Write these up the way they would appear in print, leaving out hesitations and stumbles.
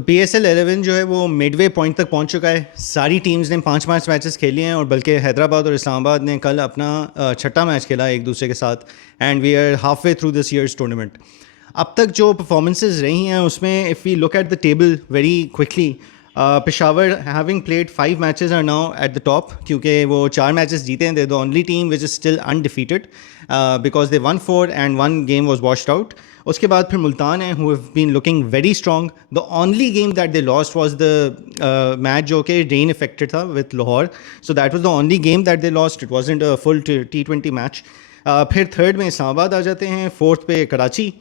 तो PSL 11 जो है वो मिडवे पॉइंट तक पहुंच चुका है। सारी टीम्स ने पाँच पाँच मैचेस खेले हैं और बल्कि हैदराबाद और इस्लामाबाद ने कल अपना छठा मैच खेला एक दूसरे के साथ। And we are half way through this year's tournament. अब तक जो परफॉर्मेंसेज रही हैं उसमें if we look at the table very quickly, Peshawar having played 5 matches are now at the top, क्योंकि वो 4 मैचेस जीते हैं। They the only team which is still undefeated because they won 4 and 1 game was washed out. उसके बाद फिर मुल्तान है, who have been looking very strong. The only game that they lost was the match जो कि rain affected था with Lahore, so that was the only game that they lost. It wasn't a full T20 match. फिर third में इस्लामाबाद आ जाते हैं, fourth पे Karachi,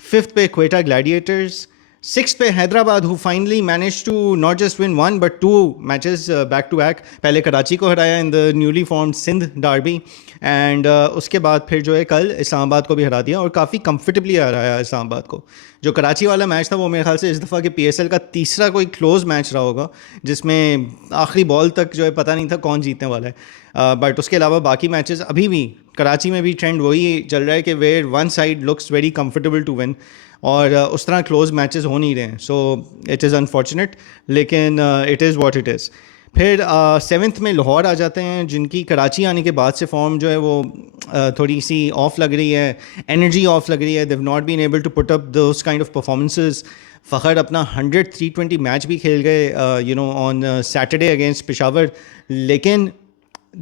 fifth पे Quetta Gladiators, six पे Hyderabad who finally manage to not just win 1 but 2 matches back to back. पहले कराची को हराया in the newly formed Sindh derby, and उसके बाद फिर जो है कल इस्लामाबाद को भी हरा दिया और काफ़ी कंफर्टेबली हराया इस्लामाबाद को। जो कराची वाला मैच था वो मेरे ख्याल से इस दफ़ा के PSL का तीसरा कोई क्लोज मैच रहा होगा, जिसमें आखिरी बॉल तक जो है पता नहीं था कौन जीतने वाला है। बट उसके अलावा बाकी मैचेस अभी भी कराची में भी ट्रेंड वही चल रहा है कि where one side looks very comfortable to win, और उस तरह क्लोज मैचेस हो नहीं रहे हैं। सो इट इज़ अनफॉर्चुनेट, लेकिन it is what it is. फिर सेवन्थ में लाहौर आ जाते हैं, जिनकी कराची आने के बाद से फॉर्म जो है वो थोड़ी सी ऑफ लग रही है, एनर्जी ऑफ लग रही है। They have not been able to put up those kind of performances. Fakhar अपना 100 T20 मैच भी खेल गए ऑन सैटरडे अगेंस्ट पेशावर, लेकिन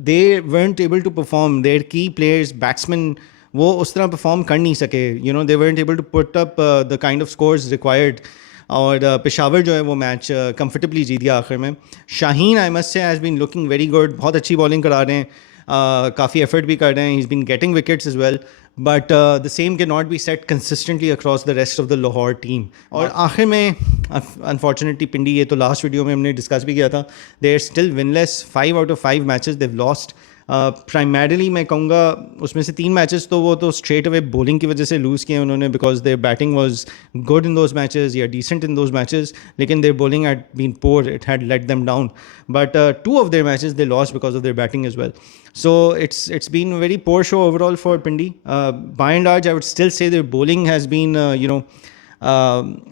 दे weren't able to perform. Their key players, batsmen, वो उस तरह परफॉर्म कर नहीं सके। दे weren't able to put up the kind of scores required. और पेशावर जो है वो मैच कंफर्टेबली जीत गया आखिर में। Shaheen I must say has been looking very good, बहुत अच्छी बॉलिंग करा रहे हैं, काफ़ी एफर्ट भी कर रहे हैं। He is been getting wickets as well, but the same can not be said consistently across the rest of the Lahore team. और आखिर में अनफॉर्चुनेटली पिंडी, ये तो लास्ट वीडियो में हमने डिस्कस भी किया था, they are still winless. 5 out of 5 matches they've lost. Primarily मैं कहूँगा उसमें से 3 मैचेस तो वो तो स्ट्रेट अवे बॉलिंग की वजह से लूज़ किए उन्होंने, because their batting was good in those matches या डिसेंट इन दोज मैचेस, लेकिन their bowling had been poor, it had let them down. But 2 of their matches they lost because of their batting as well. So it's been a very poor show overall for Pindi. By and large, I would still say their bowling has been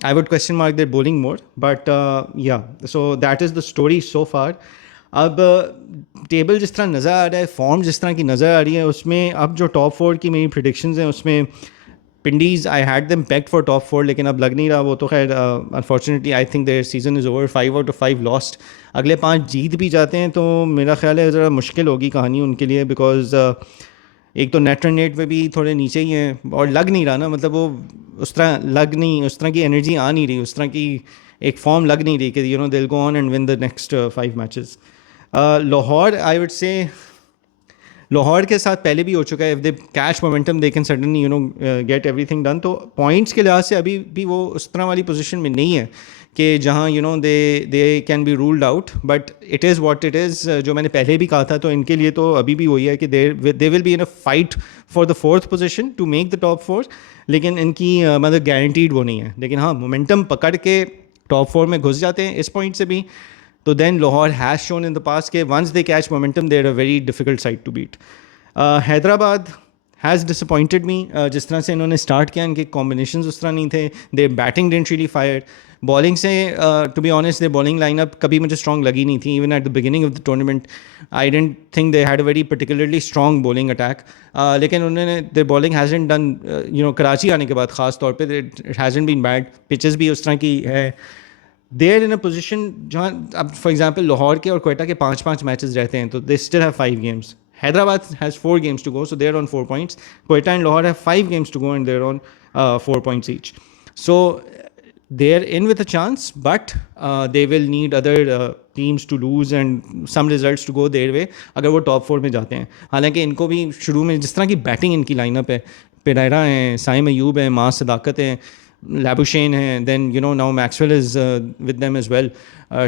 I would question mark their bowling more, but yeah, so that is the story so far. अब table जिस तरह नज़र आ रहा है, form जिस तरह की नज़र आ रही है, उसमें अब जो टॉप 4 की मेरी प्रिडिक्शंस हैं उसमें Pindiz I had them picked for top 4, लेकिन अब लग नहीं रहा। वो तो खैर unfortunately I think their season is over. 5 out of 5 lost. अगले 5 जीत भी जाते हैं तो मेरा ख्याल है ज़रा मुश्किल होगी कहानी उनके लिए, बिकॉज एक तो नेट रन रेट पे भी थोड़े नीचे ही हैं और लग नहीं रहा ना, मतलब वो उस तरह की एनर्जी आ नहीं रही, उस तरह की एक फॉर्म लग नहीं रही कि they will go on and win the next 5 matches. Lahore, I would से लाहौर के साथ पहले भी हो चुका है। If they catch momentum they can suddenly get everything done. तो पॉइंट्स के लिहाज से अभी भी वो उस तरह वाली पोजीशन में नहीं है कि जहाँ they can be ruled out, but it is what it is. जो मैंने पहले भी कहा था, तो इनके लिए तो अभी भी वही है कि they will be in a fight for the 4th position to make the top 4, लेकिन इनकी मतलब गारंटीड वो नहीं है। लेकिन हाँ, मोमेंटम पकड़ के टॉप 4 में घुस जाते हैं इस पॉइंट से भी, तो then Lahore has shown in the past के once they catch momentum they are a very difficult side to beat. Hyderabad has disappointed me. जिस तरह से इन्होंने स्टार्ट किया, इनके कॉम्बिनेशंस उस तरह नहीं थे। Their batting didn't really fire. Bowling से to be honest their bowling lineup कभी मुझे स्ट्रॉन्ग लगी नहीं थी। Even at the beginning of the tournament I don't think they had a very particularly strong bowling attack, लेकिन उन्होंने their bowling hasn't done Karachi आने के बाद ख़ास तौर पर it hasn't been bad. Pitches भी उस तरह की है। देयर इन अ पोजीशन जहाँ अब फॉर एग्जांपल लाहौर के और क्वेटा के 5-5 मैचेस रहते हैं, तो they still have 5 games. Hyderabad has 4 games to go, so they're on 4 points. Quetta and Lahore have 5 games to go, and they're on 4 points each. So they're in with a chance, but they will need other teams to lose and some results to go their way अगर वो top 4 में जाते हैं। हालांकि इनको भी शुरू में जिस तरह की बैटिंग इनकी लाइनअप है, पेरेरा हैं, साइम अयूब हैं, मास सदाकत हैं, Labuschagne हैं, then now Maxwell is with them as well,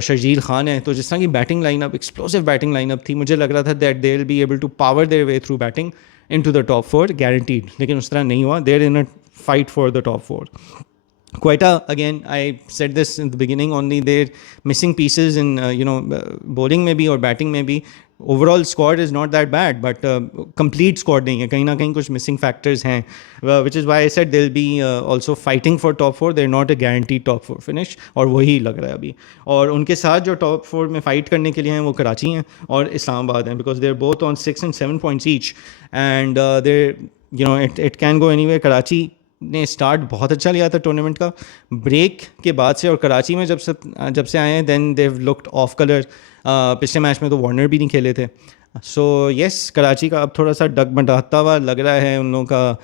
Sharjeel Khan है। तो जिस तरह की batting lineup, explosive batting lineup थी, मुझे लग रहा था that they will be able to power their way through batting into the top 4 guaranteed, लेकिन उस तरह नहीं हुआ। They're in a fight for the top 4। Quetta, again, I said this in the beginning only, they're missing pieces in, bowling maybe or batting maybe. Overall squad is not that bad, but complete squad नहीं है, कहीं ना कहीं कुछ missing factors हैं, which is why I said they'll be also fighting for top four. They're not a guaranteed top four finish, और वही लग रहा है अभी. और उनके साथ जो top four में fight करने के लिए हैं वो कराची हैं और इस्लामाबाद हैं, because they're both on 6 and 7 points each, and they're, it can go anywhere. Karachi ने स्टार्ट बहुत अच्छा लिया था टूर्नामेंट का ब्रेक के बाद से, और कराची में जब से आए हैं then they've looked off colour. पिछले मैच में तो वार्नर भी नहीं खेले थे. सो येस, कराची का अब थोड़ा सा डगमगाता हुआ लग रहा है उन लोगों का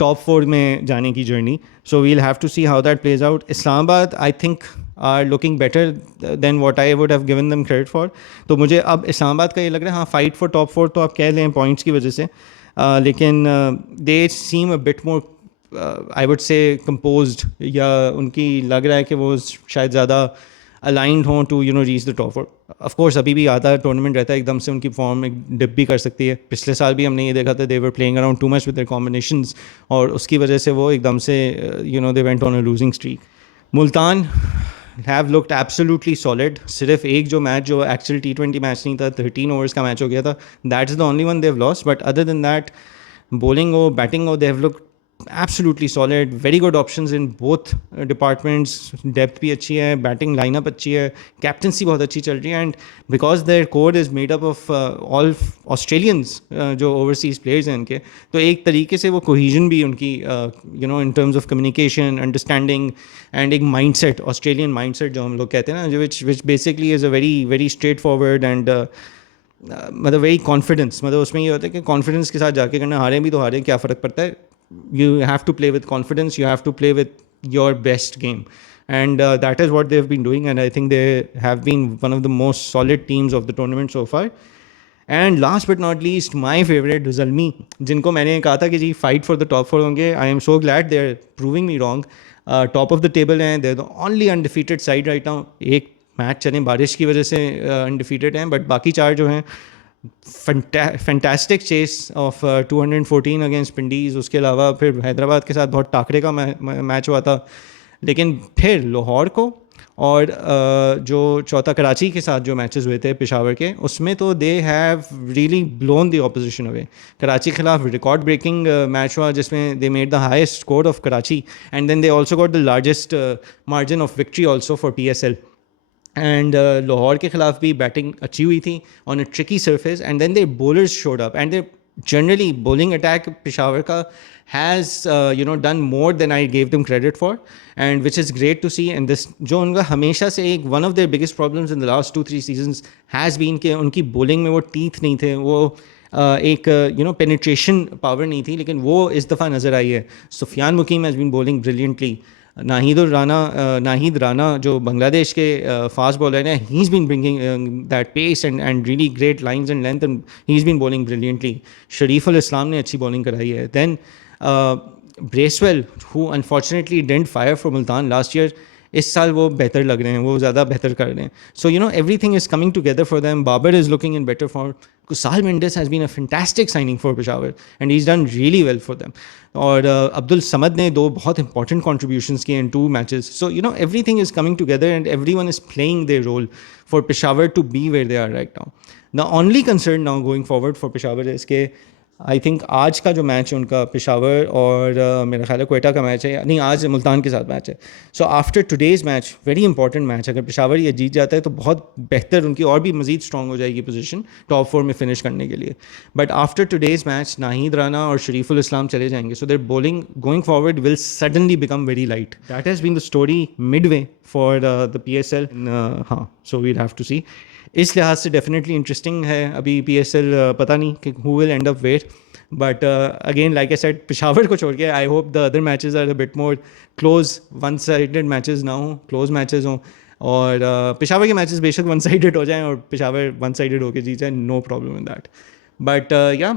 टॉप फोर में जाने की journey. So we'll have to see how that plays out. Islamabad I think are looking better than what I would have given them credit for. तो मुझे अब इस्लामाबाद का ये लग रहा है, हाँ फाइट फॉर टॉप फोर तो आप कह लें पॉइंट्स की वजह से, लेकिन they seem a bit more I would say composed, या उनकी लग रहा है कि वो शायद ज़्यादा अलाइंड हों to reach the top four. Of course अभी भी आधा टूर्नामेंट रहता है, एकदम से उनकी फॉर्म एक डिप भी कर सकती है. पिछले साल भी हमने ये देखा था, they were playing around too much with their combinations, और उसकी वजह से वो एकदम से they went on a losing streak. Multan have looked absolutely solid. सिर्फ एक जो मैच जो एक्चुअल T20 मैच नहीं था, 13 ओवर्स का मैच हो गया था, that is the only one they have lost. But other than that, bowling हो बैटिंग हो, they have looked absolutely solid. Very good options in both departments. Depth भी अच्छी है, बैटिंग लाइनअप अच्छी है, कैप्टनसी बहुत अच्छी चल रही है, and because there core is made up of all Australians जो ओवरसीज़ प्लेयर्स हैं इनके, तो एक तरीके से वो कोहिजन भी उनकी in terms of communication, understanding and एक माइंडसेट, ऑस्ट्रेलियन माइंडसेट जो हम लोग कहते हैं ना, which basically is a very very straight forward and मतलब वेरी कॉन्फिडेंस. मतलब उसमें ये होता है कि कॉन्फिडेंस के साथ जाके करना, हारें भी तो हारें, क्या फ़र्क पड़ता है. You have to play with confidence, you have to play with your best game, and that is what they've been doing, and I think they have been one of the most solid teams of the tournament so far. And last but not least, my favorite Zalmi, जिनको मैंने कहा था कि जी fight for the top four होंगे, I am so glad they're proving me wrong. Top of the table हैं, they're the only undefeated side right now. एक match चले बारिश की वजह से undefeated हैं, but बाकी चार जो हैं फैंटास्टिक चेस ऑफ 214 अगेंस्ट पिंडीज़. उसके अलावा फिर हैदराबाद के साथ बहुत टाकरे का मैच हुआ था, लेकिन फिर लाहौर को और जो चौथा कराची के साथ जो मैचेस हुए थे पेशावर के, उसमें तो they have really blown the opposition away. Karachi के खिलाफ रिकॉर्ड ब्रेकिंग मैच हुआ जिसमें they made the highest score of Karachi, and then they also got the largest margin of victory also for PSL. And Lahore के खिलाफ भी बैटिंग अच्छी हुई थी on a tricky surface, and then they bowlers showed up, and they generally bowling attack Peshawar का has done more than I gave them credit for, and which is great to see. And this जो उनका हमेशा से एक one of their biggest problems in the last 2-3 seasons has been कि उनकी bowling में वो टीथ नहीं थे, वो एक पेनिट्रेशन पावर नहीं थी, लेकिन वो इस दफ़ा नज़र आई है. Sufiyan Muqeem has been bowling brilliantly. Nahid Rana जो बांग्लादेश के फास्ट बॉलर हैं, he is been bringing that pace and really great lines and length, and he is been bowling brilliantly. Shoriful Islam ने अच्छी बॉलिंग कराई है. Then Bracewell, who unfortunately didn't fire for Multan last year, इस साल वो बेहतर लग रहे हैं, वो ज़्यादा बेहतर कर रहे हैं. So everything is coming together for them. Babar is looking in better form. Kusal Mendis has been a fantastic signing for Peshawar and he is done really well for them. और अब्दुल समद ने 2 बहुत इंपॉर्टेंट कॉन्ट्रीब्यूशंस किए in 2 matches. So everything is coming together and everyone is playing their role for Peshawar to be where they are right now. The only concern now going forward for Peshawar is के I think आज का जो match है उनका पेशावर और मेरा ख्याल है क्वेटा का मैच है, नहीं आज मुल्तान के साथ मैच है. So after today's match, very important match, अगर पेशावर ये जीत जाता है तो बहुत बेहतर, उनकी और भी मज़ीद स्ट्रॉन्ग हो जाएगी पोजीशन टॉप 4 में फिनिश करने के लिए. But after today's match Nahid Rana और शरीफुल इस्लाम चले जाएंगे, so their bowling going forward will suddenly become very light. That has been the story mid way for the PSL. हाँ, so we'll have to see. इस लिहाज से डेफिनेटली इंटरेस्टिंग है अभी PSL. पता नहीं कि who will end up where, but again like I said, Peshawar को छोड़ के I hope the other matches are a bit more close, one sided matches ना हो, क्लोज मैचेस हों. और पेशावर के मैचेस बेशक वन साइडेड हो जाएं और पेशावर वन साइडेड होकर जीत जाए, no problem in that. But yeah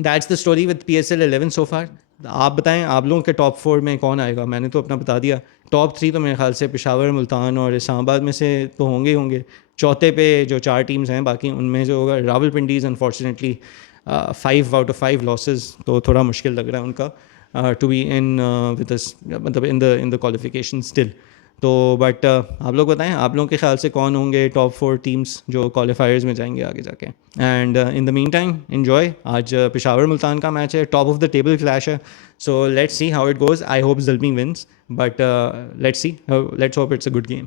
that's the story with PSL 11 so far. आप बताएं आप लोगों के टॉप 4 में कौन आएगा? मैंने तो अपना बता दिया. टॉप 3 तो मेरे ख्याल से पेशावर, मुल्तान और इस्लामाबाद में से तो होंगे ही होंगे. चौथे पे जो 4 टीम्स हैं बाकी, उनमें जो होगा Rawalpindiz unfortunately 5 out of 5 losses, तो थोड़ा मुश्किल लग रहा है उनका. To be in with us, मतलब इन द क्वालिफिकेशन स्टिल। तो बट आप लोग बताएं, आप लोगों के ख्याल से कौन होंगे टॉप 4 टीम्स जो क्वालिफायर्स में जाएंगे आगे जाके। And in the meantime enjoy, आज पेशावर मुल्तान का मैच है, top of the table clash है, so let's see how it goes. I hope Zalmi wins, but let's see, let's hope it's a good game.